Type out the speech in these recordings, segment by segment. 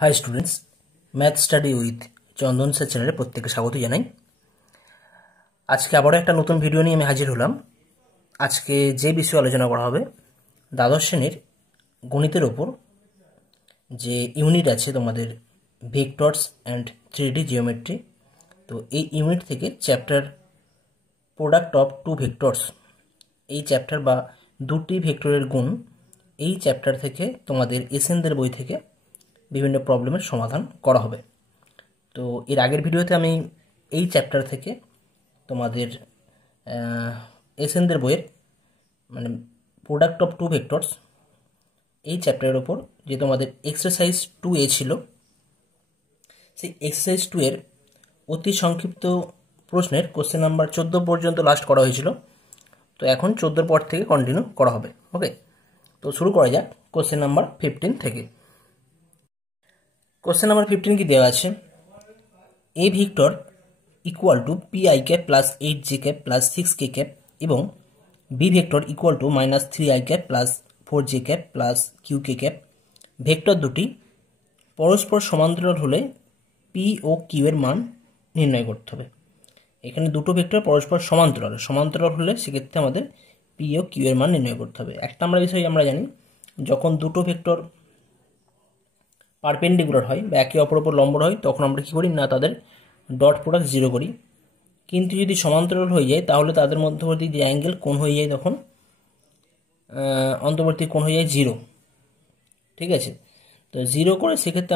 High students, math study with Chandan sir চ্যানেলে প্রত্যেককে স্বাগত জানাই। আজকে আবারও একটা নতুন ভিডিও নিয়ে আমি হাজির হলাম। আজকে যে বিষয়ে আলোচনা করা হবে, দ্বাদশ শ্রেণীর গণিতের ওপর যে ইউনিট আছে তোমাদের ভেক্টরস অ্যান্ড 3D জিওমেট্রি। তো এই ইউনিট থেকে chapter product of two vectors, এই চ্যাপ্টার বা দুটি ভেক্টরের গুণ, এই চ্যাপ্টার থেকে তোমাদের এসএনদের বই থেকে বিভিন্ন প্রবলেমের সমাধান করা হবে। তো এর আগের ভিডিওতে আমি এই চ্যাপ্টার থেকে তোমাদের এসএনদের বইয়ের মানে প্রোডাক্ট অফ টু ভেক্টরস এই চ্যাপ্টারের ওপর যে তোমাদের এক্সারসাইজ 2A ছিল, সেই এক্সারসাইজ 2 এর অতি সংক্ষিপ্ত প্রশ্নের কোশ্চেন নাম্বার 14 পর্যন্ত লাস্ট করা হয়েছিল। তো এখন 14 পর থেকে কন্টিনিউ করা হবে। ওকে, তো শুরু করা যাক কোশ্চেন নাম্বার 15 থেকে। কোশ্চেন নাম্বার 15 কি দেওয়া আছে? A vector equal to P i cap plus 8j cap plus 6k cap এবং B vector equal to minus 3i cap plus 4j cap plus qk cap vector দুটি পরস্পর সমান্তরাল হলে P O Q এর মান নির্ণয় করতে হবে। এখানে দুটো ভেক্টর পরস্পর সমান্তরাল হলে সেক্ষেত্রে আমাদের পি ও কিউ এর মান নির্ণয় করতে হবে। একটা আমরা বিষয় আমরা জানি, যখন দুটো ভেক্টর পারপেন্ডিকুলার হয় বা একে অপর ওপর লম্ব হয়, তখন আমরা কী করি না, তাদের ডট প্রোডাক্ট 0 করি। কিন্তু যদি সমান্তরাল হয়ে যায় তাহলে তাদের মধ্যবর্তী যে অ্যাঙ্গেল কোণ হয়ে যায়, তখন অন্তর্বর্তী কোণ হয়ে যায় 0। ঠিক আছে, তো 0 করে সেক্ষেত্রে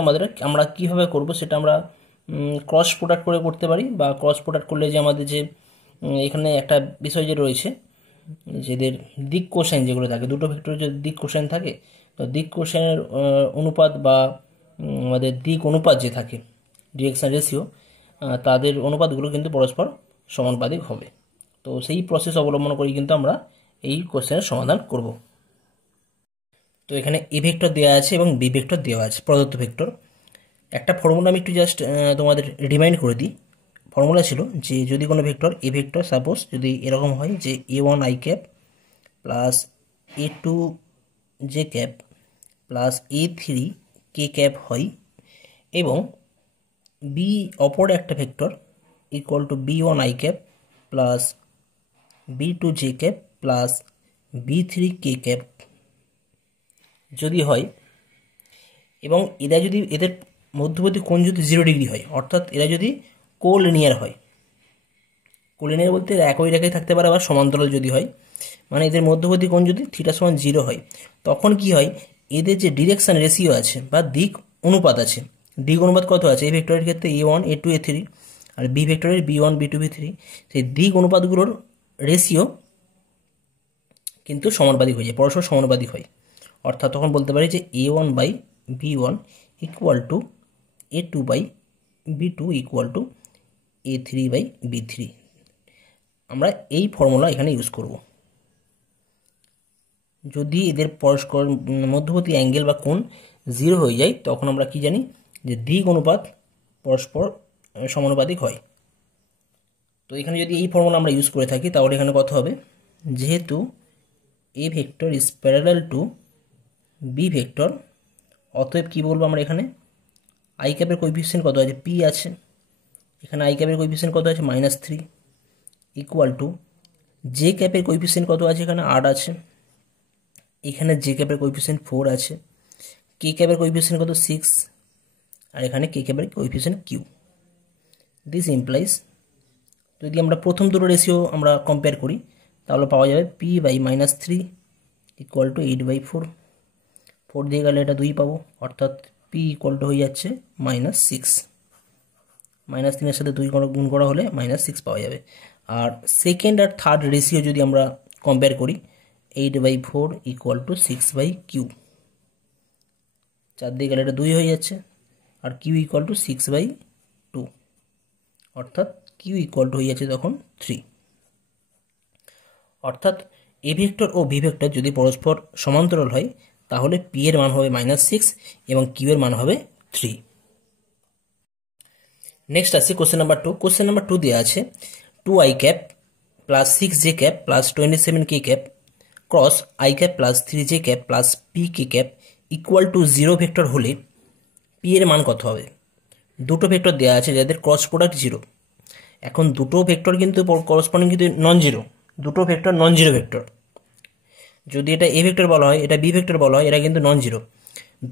আমরা কীভাবে করব সেটা আমরা ক্রস প্রোডাক্ট করে করতে পারি, বা ক্রস প্রোডাক্ট করলে যে আমাদের যে এখানে একটা বিষয় যে রয়েছে, যেদের দিক কোসাইন যেগুলো থাকে, দুটো ভেক্টরের যে দিক কোসাইন থাকে, তো দিক কোসাইনের অনুপাত বা আমাদের দিক অনুপাত যে থাকে, ডিরেকশন রেশিও, তাদের অনুপাতগুলো কিন্তু পরস্পর সমানুপাতিক হবে। তো সেই প্রসেস অবলম্বন করেই কিন্তু আমরা এই কোশ্চেনের সমাধান করব। তো এখানে এ ভেক্টর দেওয়া আছে এবং বি ভেক্টর দেওয়া আছে, প্রদত্ত ভেক্টর। একটা ফর্মুলা আমি একটু জাস্ট তোমাদের রিমাইন্ড করে দিই। ফর্মুলা ছিল যে যদি কোনো ভেক্টর এ ভেক্টর সাপোজ যদি এরকম হয় যে a1i cap plus a2j cap plus a3k cap হয়, এবং বি অপর একটা vector equal two b1i cap plus b2j cap plus b3k cap যদি হয়, এবং এরা যদি এদের মধ্যবর্তী কোণ যদি 0 ডিগ্রি হয়, অর্থাৎ এরা যদি কোলিনিয়ার হয়, কোলিনিয়ার বলতে একই রেখায় থাকতে পারে, আবার সমান্তরাল যদি হয়, মানে এদের মধ্যবর্তী কোণ যদি থিটা সমান 0 হয়, তখন কি হয়, এদের যে ডিরেকশন রেশিও আছে বা দিক অনুপাত আছে, দিক অনুপাত কত আছে এই ভেক্টরের ক্ষেত্রে a1 a2 a3, আর বি ভেক্টরের b1 b2 b3, সেই দিক অনুপাতগুলোর রেশিও কিন্তু সমানুপাতিক হয়ে যায়, পরস্পর সমানুপাতিক হয়। অর্থাৎ তখন বলতে পারি যে a1 by b1 equal to a2 by b2 equal to a3 by b3। আমরা এই ফর্মুলা এখানে ইউজ করব। যদি এদের পরস্পর মধ্যবর্তী অ্যাঙ্গেল বা কোণ 0 হয়ে যায়, তখন আমরা কি জানি যে দিক অনুপাত পরস্পর সমানুপাতিক হয়। তো এখানে যদি এই ফর্মুলা আমরা ইউজ করে থাকি, তাহলে এখানে কত হবে, যেহেতু A vector is parallel to B vector, অতএব কি বলবো আমরা, এখানে আই ক্যাপের কোএফিসিয়েন্ট কত আছে, পি আছে, এখানে আই ক্যাপের কোএফিসিয়েন্ট কত আছে, -3 ইকুয়াল টু জে ক্যাপের কোএফিসিয়েন্ট কত আছে, এখানে 8 আছে, এখানে জে ক্যাপের কোএফিসিয়েন্ট 4 আছে, কে ক্যাপের কোএফিসিয়েন্ট কত 6, আর এখানে কে ক্যাপের কোএফিসিয়েন্ট কিউ। দিস ইমপ্লাইজ, যদি আমরা প্রথম দুটো রেশিও আমরা কম্পেয়ার করি, তাহলে পাওয়া যাবে পি বাই -3 ইকুয়াল টু 8/4, 4 দিয়ে গেলে এটা 2 পাবো, অর্থাৎ পি ইকুয়াল টু হয়ে যাচ্ছে -6, -3 সাথে 2 গুণ করা হলে -6 পাওয়া যাবে। আর সেকেন্ড আর থার্ড রেশিও যদি আমরা কম্পেয়ার করি, 8/4 ইকুয়াল টু 6/কিউ, 4 দিয়ে গেলে এটা 2 হয়ে যাচ্ছে, আর কিউ ইকুয়াল টু 6/2, অর্থাৎ কিউ ইকুয়াল টু হয়ে যাচ্ছে তখন 3। অর্থাৎ এ ভেক্টর ও বি ভেক্টর যদি পরস্পর সমান্তরাল হয়, তাহলে পি এর মান হবে -6 এবং কিউ এর মান হবে 3। নেক্সট আছে কোশ্চেন নাম্বার 2। কোশ্চেন নাম্বার 2 দেওয়া আছে 2i cap plus 6j cap plus 27k cap cross i cap plus 3j cap plus pk cap equal to 0 vector হলে পি এর মান কত হবে? দুটো ভেক্টর দেওয়া আছে যাদের ক্রস প্রোডাক্ট 0। এখন দুটো ভেক্টর কিন্তু করসপন্ডিং কিন্তু নন জিরো, দুটো ভেক্টর নন জিরো ভেক্টর। যদি এটা এ ভেক্টর বলা হয়, এটা বি ভেক্টর বলা হয়, এটা কিন্তু নন জিরো।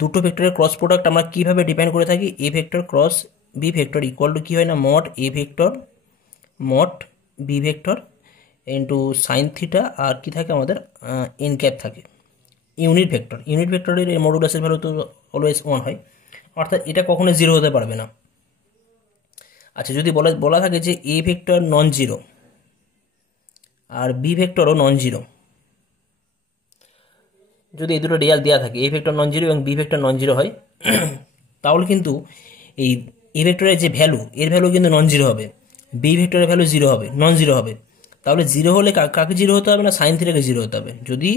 দুটো ভেক্টরের ক্রস প্রোডাক্ট আমরা কীভাবে ডিফাইন করে থাকি? A vector cross B vector equal to কী হয় না, mod A vector mod B vector into sine theta, আর কি থাকে আমাদের এন ক্যাপ থাকে, ইউনিট ভেক্টর। ইউনিট ভেক্টরের মডুলাসের ভ্যালু তো অলওয়েজ 1 হয়, অর্থাৎ এটা কখনো 0 হতে পারবে না। আচ্ছা, যদি বলা থাকে যে এ ভেক্টর নন জিরো আর বি ভেক্টরও নন জিরো, যদি এই দুটো রেজাল্ট দেওয়া থাকে, এ ভেক্টর নন জিরো এবং বি ভেক্টর নন জিরো হয়, তাহলে কিন্তু এই এ ভেক্টরের যে ভ্যালু, এর ভ্যালু কিন্তু নন জিরো হবে, বি ভেক্টরের ভ্যালু জিরো হবে, নন জিরো হবে। তাহলে জিরো হলে কাকে জিরো হতে হবে না, সাইন থিটাকে জিরো হতে হবে। যদি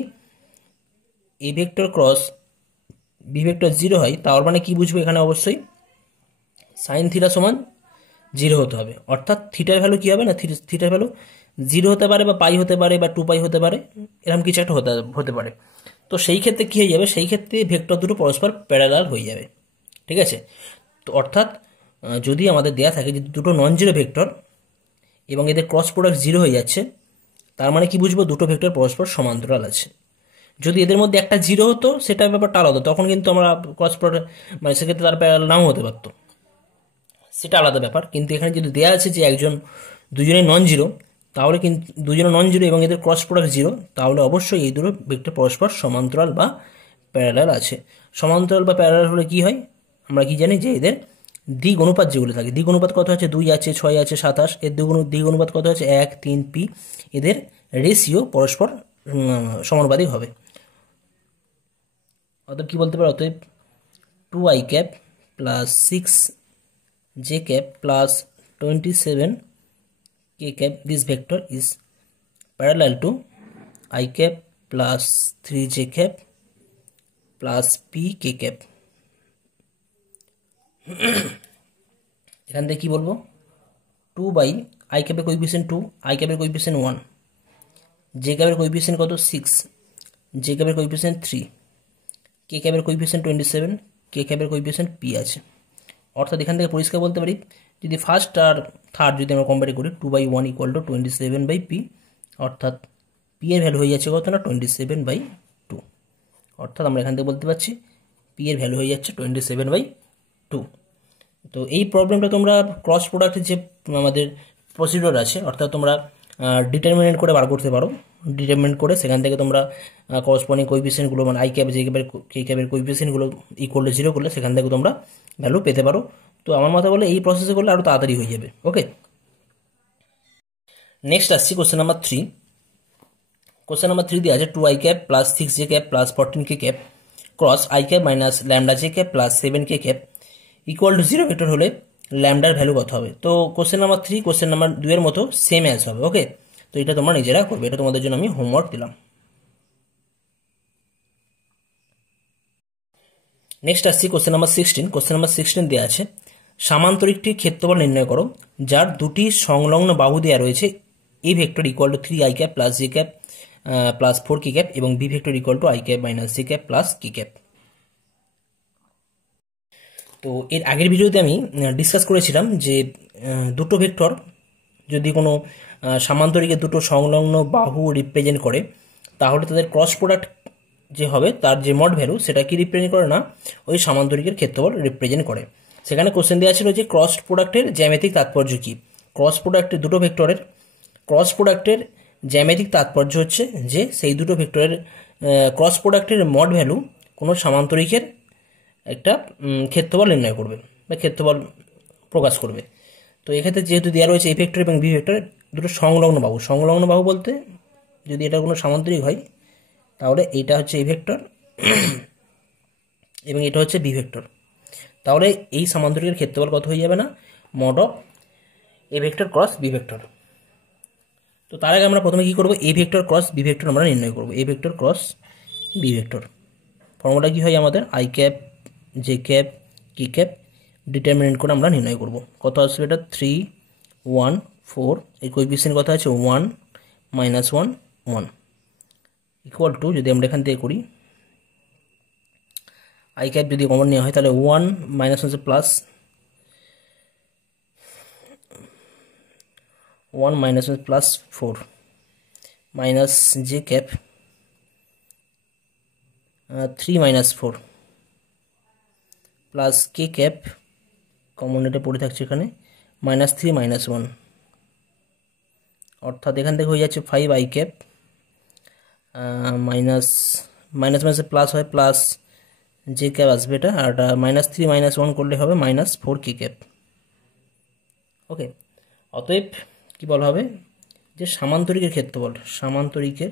A vector cross B vector zero হয়, তার মানে কি বুঝবো এখানে? অবশ্যই সাইন থিটা সমান জিরো হতে হবে, অর্থাৎ থিটার ভ্যালু কী হবে না, থিটার ভ্যালু জিরো হতে পারে, বা পাই হতে পারে, বা 2 পাই হতে পারে, এরকম কিছু একটা হতে পারে। তো সেই ক্ষেত্রে কী হয়ে যাবে? সেই ক্ষেত্রে ভেক্টর দুটো পরস্পর প্যারালাল হয়ে যাবে, ঠিক আছে? তো অর্থাৎ যদি আমাদের দেয়া থাকে যে দুটো নন জিরো ভেক্টর এবং এদের ক্রস প্রোডাক্ট জিরো হয়ে যাচ্ছে, তার মানে কি বুঝবো? দুটো ভেক্টর পরস্পর সমান্তরাল আছে। যদি এদের মধ্যে একটা জিরো হতো, সেটা ব্যাপারটা আলাদা, তখন কিন্তু আমরা ক্রস প্রোডাক্ট মানে সেক্ষেত্রে তার প্যারালাল নাও হতে পারতো, সেটা আলাদা ব্যাপার। কিন্তু এখানে যদি দেওয়া আছে যে দুজনেই নন জিরো, তাহলে কিন্তু দুজনে নন জিরো এবং এদের ক্রস প্রোডাক্ট জিরো, তাহলে অবশ্যই এই দুটো ভেক্টর পরস্পর সমান্তরাল বা প্যারালাল আছে। সমান্তরাল বা প্যারালাল হলে কি হয়? আমরা কি জানি যে এদের দিক অনুপাত যেগুলো থাকে, দিক অনুপাত কত আছে? 2 আছে, 6 আছে, 27। এর দিক অনুপাত কত আছে? 1, 3, পি। এদের রেশিও পরস্পর সমানুপাতিক হবে। অতএব কি বলতে পারো? অতএব 2i cap plus 6j cap plus 27k cap, this vector is parallel to I cap plus 3j cap plus pk cap। এখান থেকে কি বলবো? 2 বাই আই ক্যাপের কোইফিসিয়েন্ট 2, আই ক্যাপের কোইফিসিয়েন্ট 1, জে ক্যাপের কোইফিসিয়েন্ট কত? 6, জে ক্যাপের কোইফিসিয়েন্ট 3, কে ক্যাপের কোইফিসিয়েন্ট 27, কে ক্যাপের কোইফিসিয়েন্ট পি আছে। অর্থাৎ এখান থেকে পরিষ্কার বলতে পারি, যদি ফার্স্ট আর থার্ড যদি আমরা কম্পেয়ার করি, 2/1 ইকুয়াল টু 27/p, অর্থাৎ পি এর ভ্যালু হয়ে যাচ্ছে কত না, 27/2। অর্থাৎ আমরা এখান থেকে বলতে পারছি পি এর ভ্যালু হয়ে যাচ্ছে 27/2। তো এই প্রবলেমটা তোমরা ক্রস প্রোডাক্টের যে আমাদের প্রসিডিওর আছে, অর্থাৎ তোমরা ডিটারমিনেন্ট করে বার করতে পারো। ডিটারমিনেন্ট করে সেখান থেকে তোমরা করসপন্ডিং কোইফিসিয়েন্টগুলো, মানে আই ক্যাপ, জে ক্যাপের, কে ক্যাপের কোইফিসিয়েন্টগুলো ইকুয়াল টু 0 করলে সেখান থেকে তোমরা ভ্যালু পেতে পারো। তো আমার মতে বলে এই প্রসেসে করলে আরও তাড়াতাড়ি হয়ে যাবে। ওকে, নেক্সট আসছি কোশ্চেন নাম্বার 3। কোশ্চেন নাম্বার 3 দিয়ে আছে 2i cap plus 6j cap plus 14k cap cross I cap minus lambda J cap plus 7k cap equal to 0 vector হলে ল্যামডার ভ্যালু কত হবে? তো কোশ্চেন নাম্বার 3 কোশ্চেন নাম্বার 2 এর মতো same as হবে। ওকে, তো এটা তোমরা নিজেরা করবে, এটা তোমাদের জন্য আমি হোমওয়ার্ক দিলাম। নেক্সট আসছি কোশ্চেন নাম্বার 16। কোশ্চেন নাম্বার 16 দেওয়া আছে সামান্তরিকটির ক্ষেত্রফল নির্ণয় করো যার দুটি সংলগ্ন বাহু দেওয়া রয়েছে। A vector equal to 3i cap plus j cap plus 4k cap এবং B vector equal to i cap minus j cap plus k cap. তো এর আগের ভিডিওতে আমি ডিসকাস করেছিলাম যে দুটো ভেক্টর যদি কোনো সামান্তরিকের দুটো সংলগ্ন বাহু রিপ্রেজেন্ট করে, তাহলে তাদের ক্রস প্রোডাক্ট যে হবে তার যে মড ভ্যালু, সেটা কি রিপ্রেজেন্ট করে না, ওই সামান্তরিকের ক্ষেত্রফল রিপ্রেজেন্ট করে। সেখানে কোশ্চেন দেওয়া ছিল যে ক্রস প্রোডাক্টের জ্যামিতিক তাৎপর্য কী। ক্রস প্রোডাক্টের দুটো ভেক্টরের ক্রস প্রোডাক্টের জ্যামিতিক তাৎপর্য হচ্ছে যে সেই দুটো ভেক্টরের ক্রস প্রোডাক্টের মড ভ্যালু কোনো সামান্তরিকের একটা ক্ষেত্রফল নির্ণয় করবে বা ক্ষেত্রফল প্রকাশ করবে। তো এক্ষেত্রে যেহেতু দেওয়া রয়েছে এ ভেক্টর এবং বি ভেক্টর দুটো সংলগ্ন বাহু, সংলগ্ন বাহু বলতে যদি এটা কোনো সামান্তরিক হয়, তাহলে এইটা হচ্ছে এ ভেক্টর এবং এটা হচ্ছে বি ভেক্টর, তাহলে এই সামান্তরিকের ক্ষেত্রফল কত হয়ে যাবে না, mod of A vector cross B vector. তো তার আগে আমরা প্রথমে কী করবো, A vector cross B vector আমরা নির্ণয় করবো। A vector cross B vector formula কী হয় আমাদের, i cap j cap k cap determinant করে আমরা নির্ণয় করব। কত আসবে এটা, 3, 1, 4, এই কোএফিসিয়েন্ট কত আছে 1, -1, 1 ইকুয়াল টু, যদি আমরা এখান থেকে করি আই ক্যাপ যদি কমন নেওয়া হয় তাহলে 1 মাইনাস হচ্ছে প্লাস 1 মাইনাস হচ্ছে plus 4 minus j cap 3 minus 4 plus k cap common এটা পড়ে থাকছে এখানে মাইনাস 3 মাইনাস 1, অর্থাৎ এখান থেকে হয়ে যাচ্ছে 5 আই ক্যাপ মাইনাস মাইনাস মাইনাসে প্লাস হয় প্লাস জে ক্যাপ আসবে এটা, আর মাইনাস 3 মাইনাস 1 করলে হবে মাইনাস 4 কে ক্যাপ। ওকে, অতএব কি বলা হবে যে সামান্তরিকের ক্ষেত্রফল, সামান্তরিকের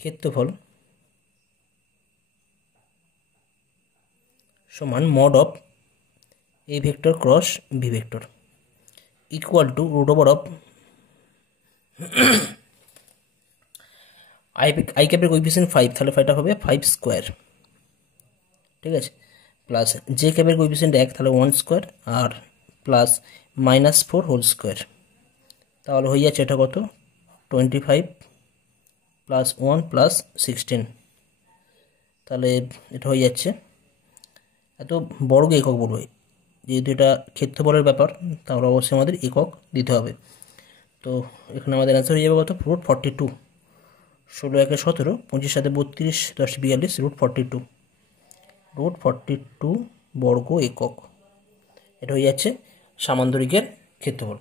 ক্ষেত্রফল সমান mod of A vector cross B vector equal to root over of i ক্যাপের কোএফিসিয়েন্ট 5, তাহলে এটা হবে 5 স্কোয়ার, ঠিক আছে, প্লাস জে ক্যাপের কোএফিসিয়েন্ট 1, তাহলে 1 স্কোয়ার, আর প্লাস মাইনাস 4 হোল স্কোয়ার, তাহলে হয়ে যাচ্ছে এটা কত 25 প্লাস 1 প্লাস 16, তাহলে এটা হয়ে যাচ্ছে এত বর্গ একক বলবে, যেহেতু এটা ক্ষেত্রফলের ব্যাপার তাহলে অবশ্যই আমাদের একক দিতে হবে। তো এখানে আমাদের অ্যান্সার হয়ে যাবে কত রুট 42, 16 একে 17, 25 সাথে 32, 10 42, রুট 42 বর্গ একক, এটা হয়ে যাচ্ছে সামান্তরিকের ক্ষেত্রফল।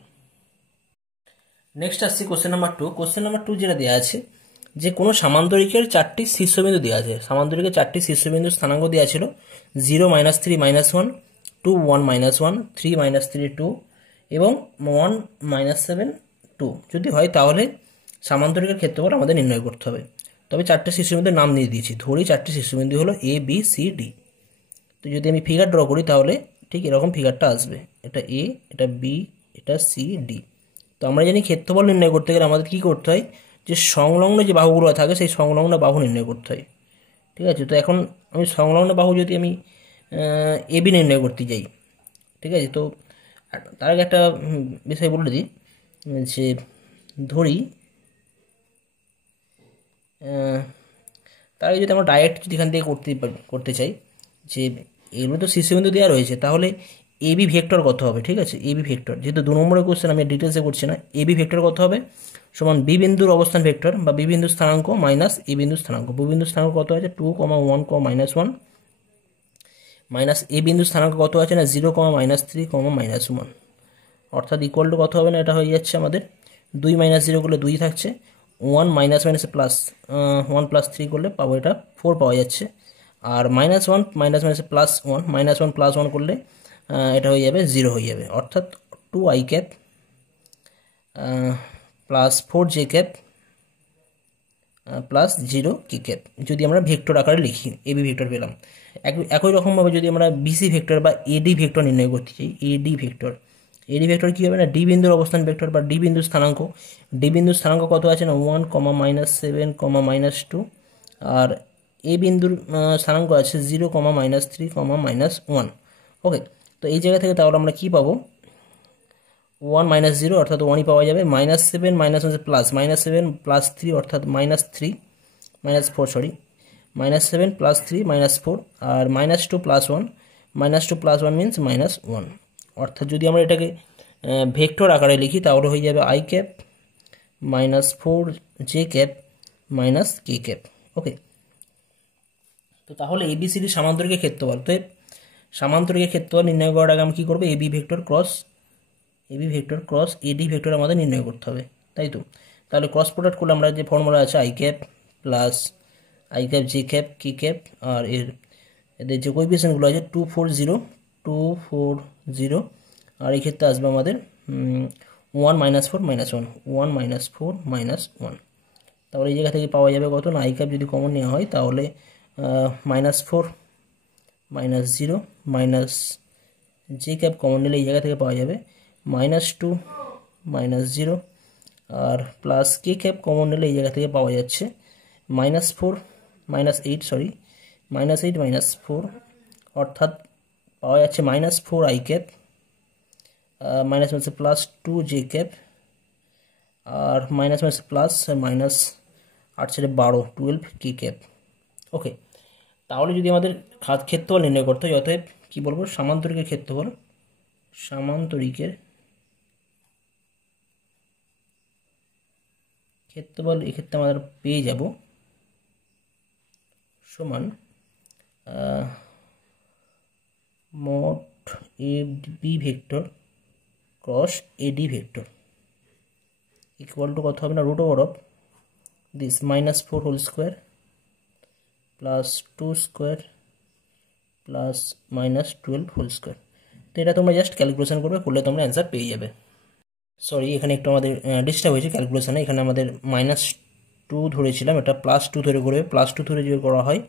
নেক্সট আসছি কোশ্চেন নাম্বার 2। কোশ্চেন নাম্বার 2 যেটা দেওয়া আছে যে কোনো সামান্তরিকের 4টি শীর্ষবিন্দু দেওয়া আছে, সামান্তরিকের 4টি শীর্ষবিন্দু স্থানাঙ্ক দেওয়া ছিল 0 মাইনাস 3 মাইনাস 1, 2 1 মাইনাস 1, 3 মাইনাস 3 2 এবং 1 মাইনাস 7 2 যদি হয় তাহলে সামান্তরিকের ক্ষেত্রফল আমাদের নির্ণয় করতে হবে। তবে 4টে শীর্ষবিন্দুর নাম দিয়ে দিয়েছি, ধরি 4টি শীর্ষবিন্দু হলো এ বি সি ডি। তো যদি আমি ফিগার ড্র করি তাহলে ঠিক এরকম ফিগারটা আসবে, এটা এ, এটা বি, এটা সি ডি। তো আমরা জানি ক্ষেত্রফল নির্ণয় করতে গেলে আমাদের কী করতে হয়, যে সংলগ্ন যে বাহুগুলো থাকে সেই সংলগ্ন বাহু নির্ণয় করতে হয়, ঠিক আছে। তো এখন আমি সংলগ্ন বাহু যদি আমি এ বি নির্ণয় করতে যাই, ঠিক আছে, তো তার আগে একটা বিষয় বলে দিই যে ধরি তার আগে যদি আমরা ডাইরেক্ট যদি এখান থেকে করতে চাই যে এগুলো তো শীর্ষবিন্দু দেওয়া রয়েছে, তাহলে এ বি ভেক্টর কত হবে, ঠিক আছে, এ বি ভেক্টর যেহেতু 2 নম্বরের কোশ্চেন আমি ডিটেলসে করছি না, এ বি ভেক্টর কত হবে সমান বি বিন্দুর অবস্থান ভেক্টর বা বি বিন্দু স্থানাঙ্ক মাইনাস এ বিন্দু স্থানাঙ্ক। বি বিন্দু স্থানাঙ্ক কত আছে 2, 1, মাইনাস 1, মাইনাস এ বিন্দু স্থানাঙ্ক কত আছে না 0, মাইনাস 3, মাইনাস 1, অর্থাৎ ইকুয়াল টু কত হবে না, এটা হয়ে যাচ্ছে আমাদের 2 মাইনাস 0 করলে 2 থাকছে, 1 মাইনাস মাইনাসে প্লাস 1 প্লাস 3 করলে পাবো এটা 4 পাওয়া যাচ্ছে, আর মাইনাস 1 মাইনাস মাইনাসে প্লাস 1, মাইনাস 1 প্লাস 1 করলে এটা হয়ে যাবে 0 হয়ে যাবে, অর্থাৎ 2 I cap plus 4 j cap plus 0 K cap যদি আমরা ভেক্টর আকারে লিখি এবি ভেক্টর পেলাম। একই রকমভাবে যদি আমরা বিসি ভেক্টর বা এডি ভেক্টর নির্ণয় করতে চাই, এডি ভেক্টর কী হবে না ডি বিন্দুর অবস্থান ভেক্টর বা ডি বিন্দুর স্থানাঙ্ক। ডি বিন্দুর স্থানাঙ্ক কত আছে না 1, মাইনাস 7, মাইনাস 2, আর এ বিন্দুর স্থানাঙ্ক আছে 0, মাইনাস 3, মাইনাস 1। ওকে, তো এই জায়গা থেকে তাহলে আমরা কী পাবো 1 মাইনাস 0 অর্থাৎ 1ই পাওয়া যাবে, মাইনাস 7 মাইনাস হচ্ছে প্লাস, মাইনাস 7 প্লাস 3 অর্থাৎ minus 4 sorry, minus 7 plus 3 minus 4, আর minus 2 plus 1, minus 2 plus 1 means minus 1, অর্থাৎ যদি আমরা এটাকে ভেক্টর আকারে লিখি তাহলে হয়ে যাবে i cap minus 4 j cap minus k cap. Okay, তো তাহলে এবিসিডি সামান্তরিকের ক্ষেত্রফল, তো সামান্তরিকের ক্ষেত্রফল নির্ণয় করার আগে আমরা কী করবো AB vector cross AD vector আমাদের নির্ণয় করতে হবে, তাই তো। তাহলে ক্রস প্রোডাক্ট করলে আমরা যে ফর্মুলা আছে i cap plus i cap j cap k cap, আর এদের যে কোএফিসিয়েন্টগুলো আছে 2 4 0, আর এই ক্ষেত্রে আসবে আমাদের 1 মাইনাস 4 মাইনাস 1, 1 মাইনাস 4 মাইনাস 1, তাহলে এই জায়গা থেকে পাওয়া যাবে কত না আই ক্যাপ যদি কমন নেওয়া হয় তাহলে minus 4 minus 0 minus j cap common নিলে এই জায়গা থেকে পাওয়া যাবে মাইনাস 2 মাইনাস 0, আর প্লাস কে ক্যাপ কমন নিলে এই জায়গা থেকে পাওয়া যাচ্ছে মাইনাস 8 মাইনাস 4, অর্থাৎ পাওয়া যাচ্ছে মাইনাস 4 আই ক্যাপ মাইনাস হচ্ছে প্লাস 2 জে ক্যাপ, আর মাইনাস মাইনাস প্লাস, মাইনাস 8 × 12 12 কি ক্যাপ। ওকে, তাহলে যদি আমাদের ক্ষেত্রফল নির্ণয় করতে হয়, অতএব কী বলবো, সামান্তরিকের ক্ষেত্রফল, সামান্তরিকের ক্ষেত্রফল এক্ষেত্রে আমাদের পেয়ে যাব সমান মোট A B vector cross AD vector equal to কত হবে না, root over of this -4 whole square plus 2 square plus -12 whole square. তো এটা তোমরা জাস্ট ক্যালকুলেশন করবে, করলে তোমরা অ্যান্সার পেয়ে যাবে। সরি, এখানে একটু আমাদের ডিস্টার্ব হয়েছে ক্যালকুলেশনে। এখানে আমাদের -2 ধরেছিলাম, এটা +2 ধরে করবে। +2 ধরে যদি করা হয়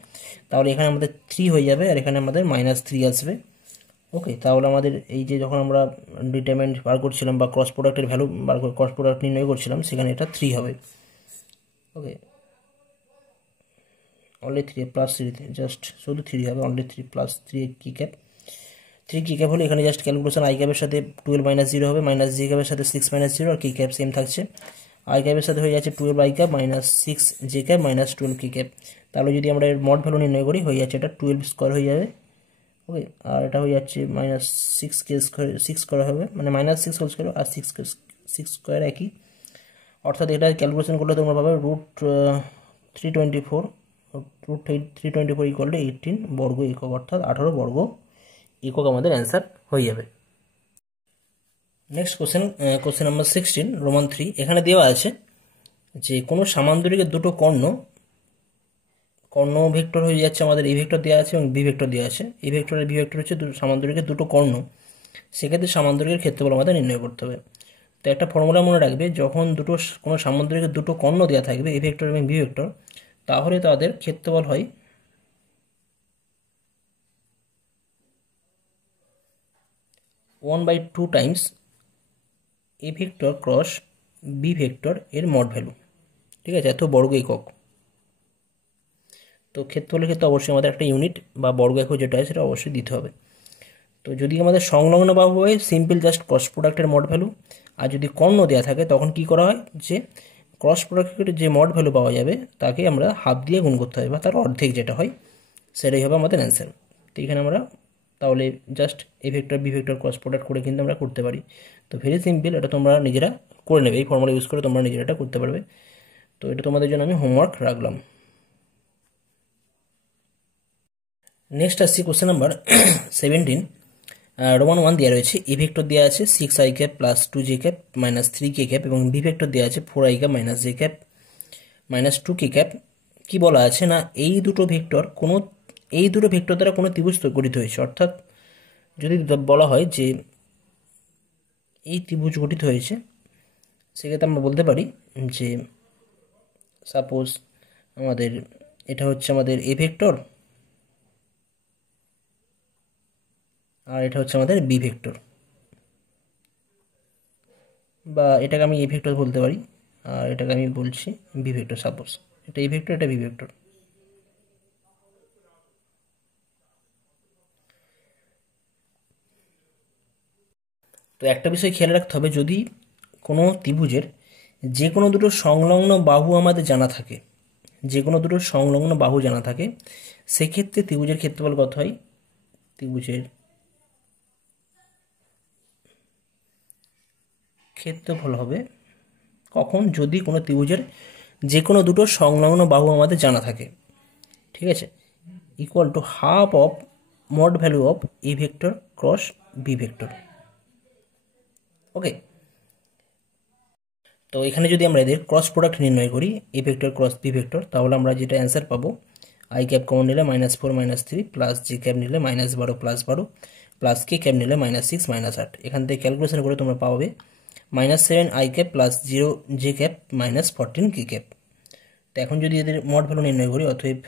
তাহলে এখানে আমাদের 3 হয়ে যাবে, আর এখানে আমাদের -3 আসবে। ওকে, তাহলে আমাদের এই যে যখন আমরা ডিটারমিনেন্ট বার করছিলাম বা ক্রস প্রোডাক্টের ভ্যালু বার করে ক্রস প্রোডাক্ট নির্ণয় করছিলাম, সেখানে এটা 3 হবে। ওকে, অনলি 3 +3, জাস্ট শুধু 3 হবে, অনলি 3 +3 কি ক্যাপ। 3 কি ক্যাপ হলে এখানে জাস্ট ক্যালকুলেশন আই ক্যাপের সাথে 12 - 0 হবে, মাইনাস জি ক্যাপের সাথে 6 - 0, আর কি ক্যাপ সেম থাকছে। আই ক্যাপের সাথে হয়ে যাচ্ছে 12 আই ক্যাপ -6 জে ক্যাপ -12 কি ক্যাপ। তাহলে যদি আমরা এর মড ভ্যালু নির্ণয় করি, হয়ে যাচ্ছে এটা 12 স্কোয়ার হয়ে যাবে। ওকে, আর এটা হয়ে যাচ্ছে -6 কে স্কোয়ার, 6 করা হবে, মানে -6 হোল স্কোয়ার আর 6 স্কোয়ার একই। অর্থাৎ এটা ক্যালকুলেশন করলে তোমরা পাবে √324 √324 = 18 বর্গ একক, অর্থাৎ 18 বর্গ একক আমাদের অ্যান্সার হয়ে যাবে। Next question number 16 Roman 3। এখানে দেওয়া আছে যে কোনো সামান্তরিকের দুটো কর্ণ ভেক্টর হয়ে যাচ্ছে আমাদের, এই ভেক্টর দেওয়া আছে এবং বি ভেক্টর দেওয়া আছে। এই ভেক্টর আর বি ভেক্টর হচ্ছে সামান্তরিকের দুটো কর্ণ, সেক্ষেত্রে সামান্তরিকের ক্ষেত্রফল আমাদের নির্ণয় করতে হবে। তো একটা ফর্মুলা মনে রাখবে, যখন কোনো সামান্তরিকের দুটো কর্ণ দেওয়া থাকবে, এ ভেক্টর এবং বি ভেক্টর, তাহলে তাদের ক্ষেত্রফল হয় 1/2 times A vector cross B vector এর মড ভ্যালু। ঠিক আছে, এত বর্গ একক। তো ক্ষেত্রফলের ক্ষেত্রে অবশ্যই আমাদের একটা ইউনিট বা বর্গ একক যেটা হয় সেটা অবশ্যই দিতে হবে। তো যদি আমাদের সংলগ্ন বাহু হয়, সিম্পল জাস্ট ক্রস প্রোডাক্টের মড ভ্যালু। আর যদি কর্ণ দেওয়া থাকে তখন কি করা হয়, যে ক্রস প্রোডাক্টের যে মড ভ্যালু পাওয়া যাবে তাকে আমরা হাফ দিয়ে গুণ করতে হবে, বা তার অর্ধেক যেটা হয় সেটাই হবে আমাদের অ্যান্সার। তো এখানে আমরা তাহলে just A vector B vector cross product করে কিন্তু আমরা করতে পারি। তো ভেরি সিম্পল, এটা তোমরা নিজেরা করে নেবে, এই ফর্মুলা ইউজ করে তোমরা নিজেরা এটা করতে পারবে। তো এটা তোমাদের জন্য আমি হোমওয়ার্ক রাখলাম। নেক্সট আসছি কোশ্চেন নাম্বার 17। রোমান 1 দেওয়া রয়েছে, এ ভেক্টর দেওয়া আছে 6 I cap plus 2 J cap -3 K cap, এবং বি ভেক্টর দেওয়া আছে 4 I cap j cap -2 K cap. কি বলা আছে না, এই দুটো ভেক্টর দ্বারা কোনো ত্রিভুজ গঠিত হয়েছে। অর্থাৎ যদি বলা হয় যে এই ত্রিভুজ গঠিত হয়েছে, সেক্ষেত্রে আমরা বলতে পারি যে সাপোজ আমাদের এটা হচ্ছে আমাদের এ ভেক্টর, আর এটা হচ্ছে আমাদের বি ভেক্টর, বা এটাকে আমি এ ভেক্টর বলতে পারি, আর এটাকে আমি বলছি বি ভেক্টর। সাপোজ এটা এ ভেক্টর, এটা বি ভেক্টর। তো একটা বিষয় খেয়াল রাখতে হবে, যদি কোনো ত্রিভুজের যে কোনো দুটো সংলগ্ন বাহু আমাদের জানা থাকে, সেক্ষেত্রে ত্রিভুজের ক্ষেত্রফল কত হয়, ত্রিভুজের ক্ষেত্রফল হবে কখন, যদি কোনো ত্রিভুজের যে কোনো দুটো সংলগ্ন বাহু আমাদের জানা থাকে, ঠিক আছে, equal to half of mod value of A vector cross B vector. Okay, তো এখানে যদি আমরা এদের ক্রস প্রোডাক্ট নির্ণয় করি, A vector cross B vector, তাহলে আমরা যেটা অ্যান্সার পাবো, আই ক্যাপ কমন নিলে -4 -3 প্লাস জি ক্যাপ নিলে -12 + 12 প্লাস কে ক্যাপ নিলে -6 -8। এখান থেকে ক্যালকুলেশন করে তোমরা পাবে -7 I cap plus 0 J cap -14 K cap. তো এখন যদি এদের মড ভ্যালু নির্ণয় করি, অতএব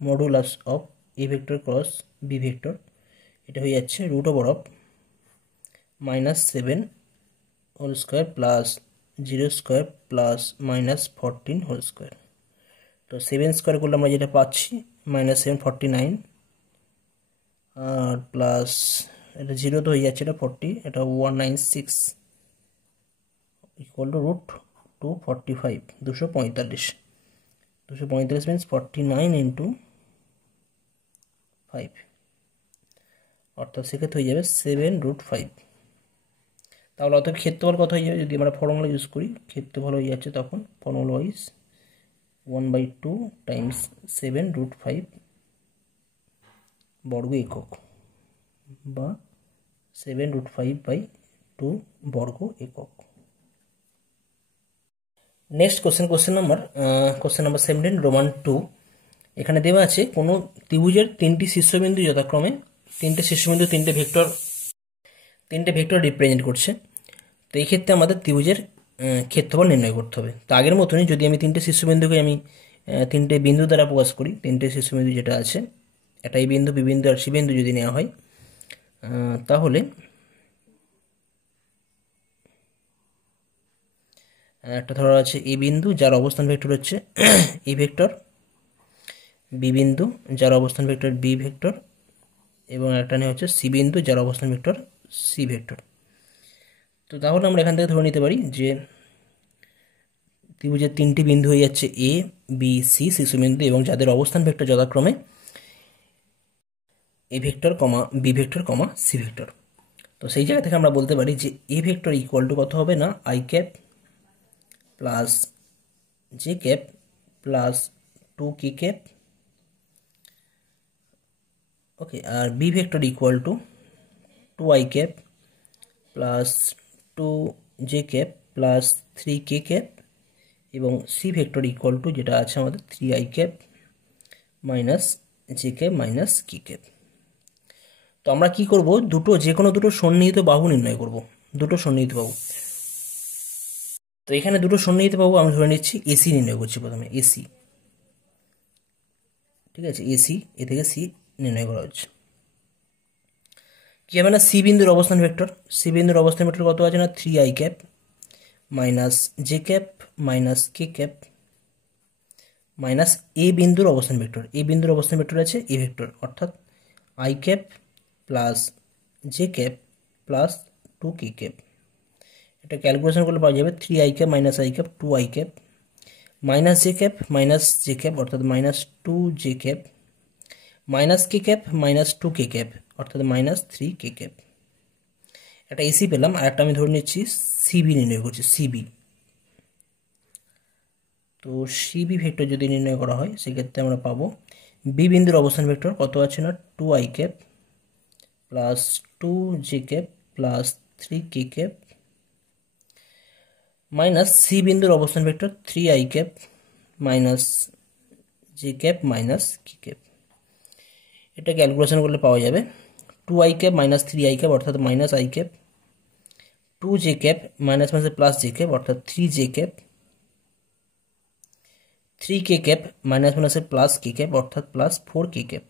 modulus of A vector cross B vector, এটা হয়ে যাচ্ছে √7 -7 whole square plus 0 square plus -14 whole square. তো 7 স্কোয়ার করলে আমরা যেটা পাচ্ছি -7 49, আর প্লাস এটা 0 তো হয়ে যাচ্ছে, এটা 40, এটা 196 ইকুয়াল টু 245 245 245 মিনস 49 ইন্টু 5, অর্থাৎ সেক্ষেত্রে হয়ে যাবে 7√5। তাহলে অত ক্ষেত্রফল কত হয়ে যাবে যদি আমরা ফর্মুলা ইউজ করি? ক্ষেত্রফল হয়ে যাচ্ছে তখন ফর্মুলা ওয়াইজ 1/2 টাইমস 7√5 বর্গ একক বা 7√5/2 বর্গ একক। Next question number 17 Roman 2। এখানে দেওয়া আছে কোনো ত্রিভুজের তিনটি শীর্ষবিন্দু যথাক্রমে তিনটে ভেক্টর রিপ্রেজেন্ট করছে। তো এই ক্ষেত্রে আমাদের ত্রিভুজের ক্ষেত্রফল নির্ণয় করতে হবে। তো আগের মতনই যদি আমি তিনটে শীর্ষবিন্দুকে আমি তিনটে বিন্দু দ্বারা প্রকাশ করি, তিনটে শীর্ষবিন্দু যেটা আছে, একটা এই বিন্দু, বি বিন্দু আর সি বিন্দু যদি নেওয়া হয়, তাহলে একটা ধরা আছে এ বিন্দু যার অবস্থান ভেক্টর হচ্ছে এ ভেক্টর, বি বিন্দু যার অবস্থান ভেক্টর বি ভেক্টর, এবং একটা নেওয়া হচ্ছে সি বিন্দু যার অবস্থান ভেক্টর সি ভেক্টর। তো তাহলে আমরা এখান থেকে ধরে নিতে পারি যে ত্রিভুজের তিনটি বিন্দু হয়ে যাচ্ছে এ বি সি শীর্ষবিন্দু, এবং যাদের অবস্থান ভেক্টর যথাক্রমে A vector comma B vector comma C vector. তো সেই জায়গা থেকে আমরা বলতে পারি যে এ ভেক্টর ইকুয়াল টু কত হবে না i cap plus j cap plus 2k cap, okay, আর B vector equal to 2i cap plus 2j cap plus 3k cap, এবং সি ভেক্টর ইকুয়াল টু যেটা আছে আমাদের 3i cap minus j cap minus k cap. তো আমরা কি করব, যে কোনো দুটো সন্নিহিত বাহু নির্ণয় করব, দুটো সন্নিহিত বাহু। তো এখানে দুটো সন্নিহিত বাহু আমি ধরে নিচ্ছি এসি নির্ণয় করছি প্রথমে, এসি, ঠিক আছে, এসি, এ থেকে সি নির্ণয় করা হচ্ছে। কি হবে না সি বিন্দুর অবস্থান ভেক্টর কত আছে না 3i cap minus j cap minus k cap minus A বিন্দুর অবস্থান ভেক্টর আছে এ ভেক্টর, অর্থাৎ i cap plus j cap plus 2k cap. এটা ক্যালকুলেশন করলে পাওয়া যাবে 3i cap minus i cap 2i cap minus j cap অর্থাৎ minus 2j cap minus k cap minus 2k cap অর্থাৎ minus 3k cap. একটা AC পেলাম, আর একটা আমি ধরে নিচ্ছি সিবি নির্ণয় করছি, সিবি। তো সিবি ভেক্টর যদি নির্ণয় করা হয় সেক্ষেত্রে আমরা পাবো বি বিন্দুর অবস্থান ভেক্টর কত আছে না 2i cap plus 2j cap plus 3k cap minus C বিন্দুর অবস্থান vector 3i cap minus j cap minus k cap. এটা ক্যালকুলেশন করলে পাওয়া যাবে 2i cap minus 3i cap অর্থাৎ minus i cap, 2j cap minus minus plus j cap অর্থাৎ 3j cap, 3k cap minus মাইনাসের plus k cap অর্থাৎ plus 4k cap.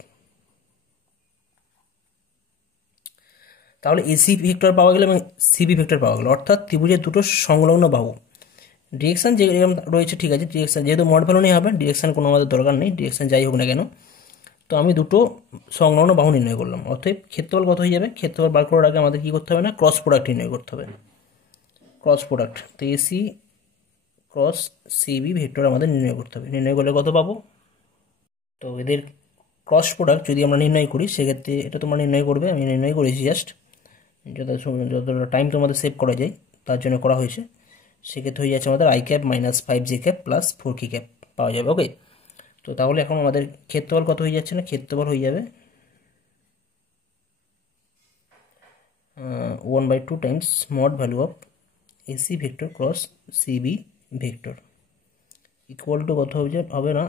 তাহলে AC vector পাওয়া গেল এবং সিবি ভেক্টর পাওয়া গেল, অর্থাৎ ত্রিভুজের দুটো সংলগ্ন বাহু। ডিরেকশন যেরকম রয়েছে ঠিক আছে, ডিরেকশন যেহেতু মড ভ্যালু নিয়ে হবে, ডিরেকশন কোনো আমাদের দরকার নেই, ডিরেকশন যাই হোক না কেন। তো আমি দুটো সংলগ্ন বাহু নির্ণয় করলাম, অতএব ক্ষেত্রফল কত হয়ে যাবে? ক্ষেত্রফল বার করার আগে আমাদের কী করতে হবে না ক্রস প্রোডাক্ট নির্ণয় করতে হবে, ক্রস প্রোডাক্ট। তো এসি ক্রস সিবি ভেক্টর আমাদের নির্ণয় করতে হবে। নির্ণয় করলে কত পাবো? তো এদের ক্রস প্রোডাক্ট যদি আমরা নির্ণয় করি সেক্ষেত্রে এটা তোমরা নির্ণয় করবে, আমি নির্ণয় করেছি জাস্ট, যতটা টাইম তোমাদের সেভ করা যায় তার জন্য করা হয়েছে। সেক্ষেত্রে হয়ে যাচ্ছে আমাদের i cap minus 5j cap plus 4k cap পাওয়া যাবে। ওকে, তো তাহলে এখন আমাদের ক্ষেত্রফল কত হয়ে যাচ্ছে না, ক্ষেত্রফল হয়ে যাবে 1/2 times mod value of AC vector cross CB vector equal to কত হবে না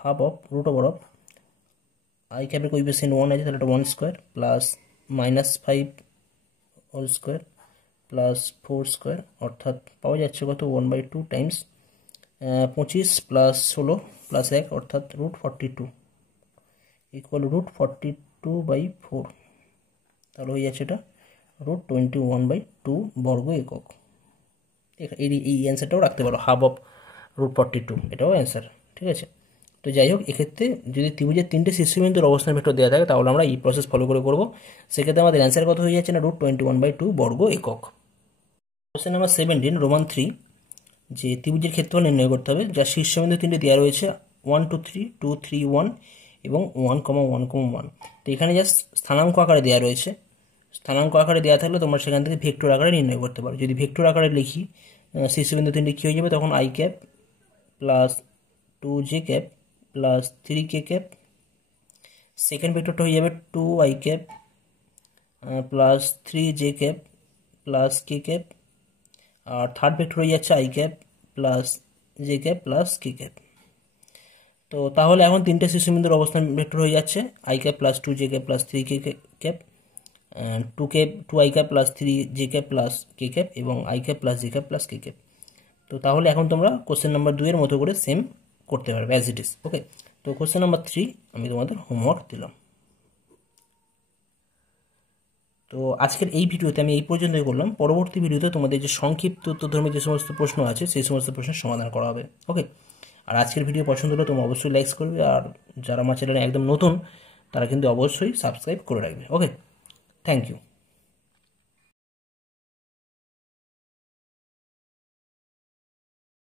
half of root over of i ক্যাপের কোএফিসিয়েন্ট 1 আছে তাহলে এটা 1 square plus minus 5 whole square plus 4 square, অর্থাৎ পাওয়া যাচ্ছে কত 1/2 টাইমস 25 প্লাস 16 প্লাস 1 অর্থাৎ √42 ইকুয়াল √42/4। তাহলে হয়ে যাচ্ছে এটা √21/2 বর্গ একক। এই অ্যান্সারটাও রাখতে পারো, হাফ অফ √42, এটাও অ্যান্সার, ঠিক আছে। তো যাই হোক, এক্ষেত্রে যদি ত্রিভুজের তিনটে শীর্ষবিন্দুর অবস্থান ভেক্টর দেওয়া থাকে তাহলে আমরা এই প্রসেস ফলো করে করবো। সেক্ষেত্রে আমাদের অ্যান্সার কত হয়ে যাচ্ছে না √21/2 বর্গ একক। Question number 17 Roman 3। যে ত্রিভুজের ক্ষেত্রফল নির্ণয় করতে হবে, যার শীর্ষবিন্দু তিনটে দেওয়া রয়েছে 1 2 3 2 3 1 এবং 1 1 1। তো এখানে জাস্ট স্থানাঙ্ক আকারে দেওয়া রয়েছে, স্থানাঙ্ক আকারে দেওয়া থাকলে তোমরা সেখান থেকে ভেক্টর আকারে নির্ণয় করতে পারো। যদি ভেক্টর আকারে লিখি শীর্ষবিন্দু তিনটে কী হয়ে যাবে, তখন i cap plus 2j cap plus 3k cap, second ভেক্টরটা হয়ে যাবে 2i cap plus 3j cap plus k cap, আর থার্ড ভেক্টর হয়ে যাচ্ছে i cap plus j cap plus k cap. তো তাহলে এখন তিনটে শীর্ষবিন্দুর অবস্থান ভেক্টর হয়ে যাচ্ছে i cap plus 2j cap plus 3k cap, 2i cap plus 3j cap plus k cap এবং i cap plus j cap plus k cap. তো তাহলে এখন তোমরা কোশ্চেন নাম্বার 2 এর মতো করে সেম করতে পারবে অ্যাজ ইট ইজ। ওকে, তো কোশ্চেন নাম্বার 3 আমি তোমাদের হোমওয়ার্ক দিলাম। তো আজকের এই ভিডিওতে আমি এই পর্যন্তই করলাম। পরবর্তী ভিডিওতে তোমাদের যে সংক্ষিপ্ত উত্তরধর্মী যে সমস্ত প্রশ্ন আছে সেই সমস্ত প্রশ্নের সমাধান করা হবে। ওকে, আর আজকের ভিডিও পছন্দ হলে তোমরা অবশ্যই লাইক করবে, আর যারা আমার চ্যানেলে একদম নতুন তারা কিন্তু অবশ্যই সাবস্ক্রাইব করে রাখবে। ওকে, থ্যাংক ইউ।